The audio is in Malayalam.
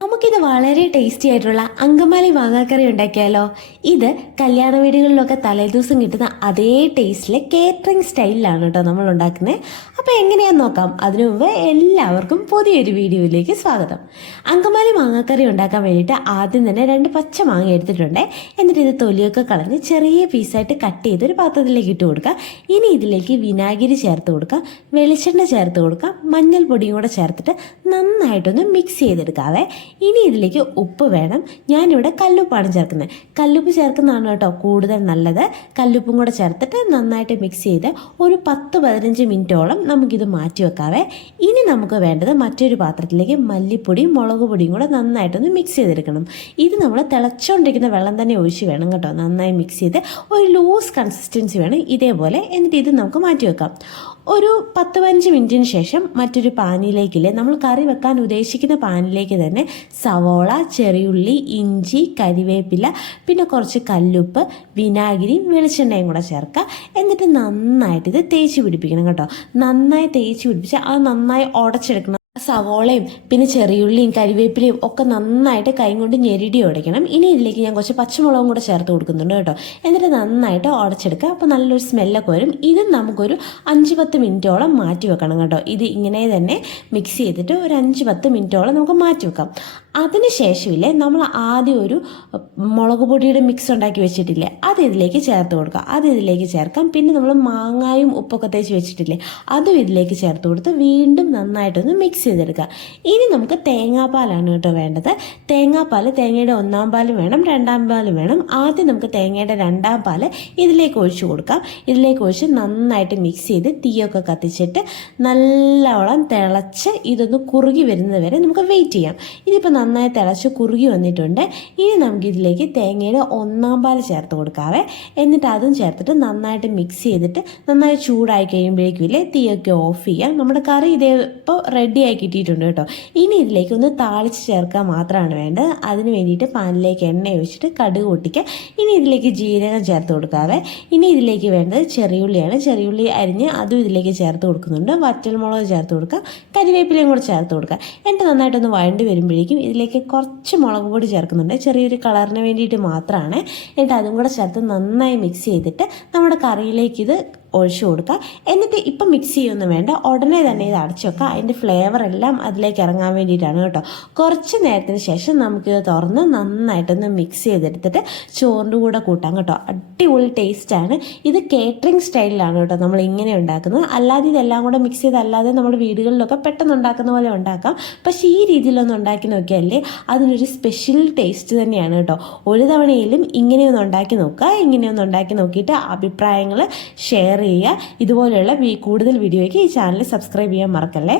നമുക്കിത് വളരെ ടേസ്റ്റി ആയിട്ടുള്ള അങ്കമാലി മാങ്ങാക്കറി ഉണ്ടാക്കിയാലോ. ഇത് കല്യാണ വീടുകളിലൊക്കെ തലേദിവസം കിട്ടുന്ന അതേ ടേസ്റ്റിലെ കേറ്ററിംഗ് സ്റ്റൈലിലാണ് കേട്ടോ നമ്മൾ ഉണ്ടാക്കുന്നത്. അപ്പോൾ എങ്ങനെയാന്ന് നോക്കാം. അതിനു മുമ്പ് എല്ലാവർക്കും പുതിയൊരു വീഡിയോയിലേക്ക് സ്വാഗതം. അങ്കമാലി മാങ്ങാക്കറി ഉണ്ടാക്കാൻ വേണ്ടിയിട്ട് ആദ്യം തന്നെ 2 പച്ച മാങ്ങ എടുത്തിട്ടുണ്ട്. എന്നിട്ട് ഇത് തൊലിയൊക്കെ കളഞ്ഞ് ചെറിയ പീസായിട്ട് കട്ട് ചെയ്ത് ഒരു പാത്രത്തിലേക്ക് ഇട്ട് കൊടുക്കുക. ഇനി ഇതിലേക്ക് വിനാഗിരി ചേർത്ത് കൊടുക്കുക, വെളിച്ചെണ്ണ ചേർത്ത് കൊടുക്കുക, മഞ്ഞൾപ്പൊടിയും കൂടെ ചേർത്തിട്ട് നന്നായിട്ടൊന്ന് മിക്സ് ചെയ്തെടുക്കാവേ. ഇനി ഇതിലേക്ക് ഉപ്പ് വേണം. ഞാനിവിടെ കല്ലുപ്പാണ് ചേർക്കുന്നത്. കല്ലുപ്പ് ചേർക്കുന്നതാണ് കേട്ടോ കൂടുതൽ നല്ലത്. കല്ലുപ്പും കൂടെ ചേർത്തിട്ട് നന്നായിട്ട് മിക്സ് ചെയ്ത് ഒരു 10-15 മിനിറ്റോളം നമുക്കിത് മാറ്റി വെക്കാവേ. ഇനി നമുക്ക് വേണ്ടത് മറ്റൊരു പാത്രത്തിലേക്ക് മല്ലിപ്പൊടിയും മുളക് പൊടിയും കൂടെ നന്നായിട്ടൊന്ന് മിക്സ് ചെയ്തെടുക്കണം. ഇത് നമ്മൾ തിളച്ചുകൊണ്ടിരിക്കുന്ന വെള്ളം തന്നെ ഒഴിച്ച് വേണം കേട്ടോ നന്നായി മിക്സ് ചെയ്ത് ഒരു ലൂസ് കൺസിസ്റ്റൻസി വേണം ഇതേപോലെ. എന്നിട്ട് ഇത് നമുക്ക് മാറ്റി വെക്കാം. ഒരു 10-15 മിനിറ്റിന് ശേഷം മറ്റൊരു പാനിലേക്കില്ലേ, നമ്മൾ കറി വെക്കാൻ ഉദ്ദേശിക്കുന്ന പാനിലേക്ക് തന്നെ സവോള, ചെറിയുള്ളി, ഇഞ്ചി, കരിവേപ്പില, പിന്നെ കുറച്ച് കല്ലുപ്പ്, വിനാഗിരി, വെളിച്ചെണ്ണയും കൂടെ ചേർക്കുക. എന്നിട്ട് നന്നായിട്ട് ഇത് തേച്ച് പിടിപ്പിക്കണം കേട്ടോ. നന്നായി തേച്ച് പിടിപ്പിച്ച് അത് നന്നായി ഉടച്ചെടുക്കണം. സവോളയും പിന്നെ ചെറിയുള്ളിയും കരിവേപ്പിലയും ഒക്കെ നന്നായിട്ട് കൈ കൊണ്ട് ഞെരിടി ഉടയ്ക്കണം. ഇനി ഇതിലേക്ക് ഞാൻ കുറച്ച് പച്ചമുളകും കൂടെ ചേർത്ത് കൊടുക്കുന്നുണ്ട് കേട്ടോ. എന്നിട്ട് നന്നായിട്ട് ഉടച്ചെടുക്കുക. അപ്പോൾ നല്ലൊരു സ്മെല്ലൊക്കെ വരും. ഇത് നമുക്കൊരു 5-10 മിനിറ്റോളം മാറ്റി വെക്കണം കേട്ടോ. ഇത് ഇങ്ങനെ തന്നെ മിക്സ് ചെയ്തിട്ട് ഒരു 5-10 മിനിറ്റോളം നമുക്ക് മാറ്റി വെക്കാം. അതിനുശേഷമില്ലേ, നമ്മൾ ആദ്യം ഒരു മുളക് പൊടിയുടെ മിക്സ് ഉണ്ടാക്കി വെച്ചിട്ടില്ലേ, അത് ഇതിലേക്ക് ചേർത്ത് കൊടുക്കുക. അത് ഇതിലേക്ക് ചേർക്കാം. പിന്നെ നമ്മൾ മാങ്ങായും ഉപ്പൊക്കെ തേച്ച് വെച്ചിട്ടില്ലേ, അതും ഇതിലേക്ക് ചേർത്ത് കൊടുത്ത് വീണ്ടും നന്നായിട്ടൊന്ന് മിക്സ് ചെയ്തെടുക്കുക. ഇനി നമുക്ക് തേങ്ങാപ്പാലാണ് കേട്ടോ വേണ്ടത്. തേങ്ങയുടെ 1-ാം പാലും വേണം, 2-ാം പാലും വേണം. ആദ്യം നമുക്ക് തേങ്ങയുടെ 2-ാം പാല് ഇതിലേക്ക് ഒഴിച്ചു കൊടുക്കാം. ഇതിലേക്ക് ഒഴിച്ച് നന്നായിട്ട് മിക്സ് ചെയ്ത് തീയൊക്കെ കത്തിച്ചിട്ട് നല്ലവണ്ണം തിളച്ച് ഇതൊന്ന് കുറുകി വരുന്നത് വരെ നമുക്ക് വെയിറ്റ് ചെയ്യാം. ഇതിപ്പോൾ നന്നായി തിളച്ച് കുറുകി വന്നിട്ടുണ്ട്. ഇനി നമുക്കിതിലേക്ക് തേങ്ങയുടെ 1-ാം പാല് ചേർത്ത് കൊടുക്കാവേ. എന്നിട്ട് അതും ചേർത്തിട്ട് നന്നായിട്ട് മിക്സ് ചെയ്തിട്ട് നന്നായി ചൂടായി കഴിയുമ്പോഴേക്കും ഇല്ലേ തീയൊക്കെ ഓഫ് ചെയ്യാം. നമ്മുടെ കറി ഇതേ ഇപ്പോൾ റെഡിയായി കിട്ടിയിട്ടുണ്ട് കേട്ടോ. ഇനി ഇതിലേക്ക് ഒന്ന് താളിച്ച് ചേർക്കാൻ മാത്രമാണ് വേണ്ടത്. അതിന് വേണ്ടിയിട്ട് പാനിലേക്ക് എണ്ണ ഒഴിച്ചിട്ട് കടുക് പൊട്ടിക്കുക. ഇനി ഇതിലേക്ക് ജീരകം ചേർത്ത് കൊടുക്കാവേ. ഇനി ഇതിലേക്ക് വേണ്ടത് ചെറിയുള്ളിയാണ്. ചെറിയുള്ളി അരിഞ്ഞ് അതും ഇതിലേക്ക് ചേർത്ത് കൊടുക്കുന്നുണ്ട്. വറ്റൽമുളക് ചേർത്ത് കൊടുക്കുക, കരിവേപ്പിലയും കൂടെ ചേർത്ത് കൊടുക്കുക. എന്നിട്ട് നന്നായിട്ടൊന്ന് വഴണ്ടി വരുമ്പോഴേക്കും ഇതിലേക്ക് കുറച്ച് മുളക് പൊടി ചേർക്കുന്നുണ്ട്, ചെറിയൊരു കളറിന് വേണ്ടിയിട്ട് മാത്രമാണ്. എന്നിട്ട് അതും കൂടെ ചേർത്ത് നന്നായി മിക്സ് ചെയ്തിട്ട് നമ്മുടെ കറിയിലേക്ക് ഇത് ഒഴിച്ചു കൊടുക്കുക. എന്നിട്ട് ഇപ്പം മിക്സ് ചെയ്യൊന്നും വേണ്ട, ഉടനെ തന്നെ ഇത് അടച്ചു വെക്കുക. അതിൻ്റെ ഫ്ലേവർ എല്ലാം അതിലേക്ക് ഇറങ്ങാൻ വേണ്ടിയിട്ടാണ് കേട്ടോ. കുറച്ച് നേരത്തിന് ശേഷം നമുക്കിത് തുറന്ന് നന്നായിട്ടൊന്ന് മിക്സ് ചെയ്തെടുത്തിട്ട് ചോറിൻ്റെ കൂടെ കൂട്ടാം കേട്ടോ. അടിപൊളി ടേസ്റ്റാണ്. ഇത് കേറ്ററിംഗ് സ്റ്റൈലിലാണ് കേട്ടോ നമ്മൾ ഇങ്ങനെ ഉണ്ടാക്കുന്നത്. അല്ലാതെ ഇതെല്ലാം കൂടെ മിക്സ് ചെയ്ത് അല്ലാതെ നമ്മുടെ വീടുകളിലൊക്കെ പെട്ടെന്ന് ഉണ്ടാക്കുന്ന പോലെ ഉണ്ടാക്കാം. പക്ഷേ ഈ രീതിയിലൊന്നും ഉണ്ടാക്കി നോക്കിയാലേ അതിനൊരു സ്പെഷ്യൽ ടേസ്റ്റ് തന്നെയാണ് കേട്ടോ. ഒരു തവണയിലും ഇങ്ങനെയൊന്ന് ഉണ്ടാക്കി നോക്കുക. ഇങ്ങനെയൊന്ന് ഉണ്ടാക്കി നോക്കിയിട്ട് അഭിപ്രായങ്ങൾ ഷെയർ ചെയ്യുക. ഇതുപോലെയുള്ള കൂടുതൽ വീഡിയോയ്ക്ക് ഈ ചാനൽ സബ്സ്ക്രൈബ് ചെയ്യാൻ മറക്കല്ലേ.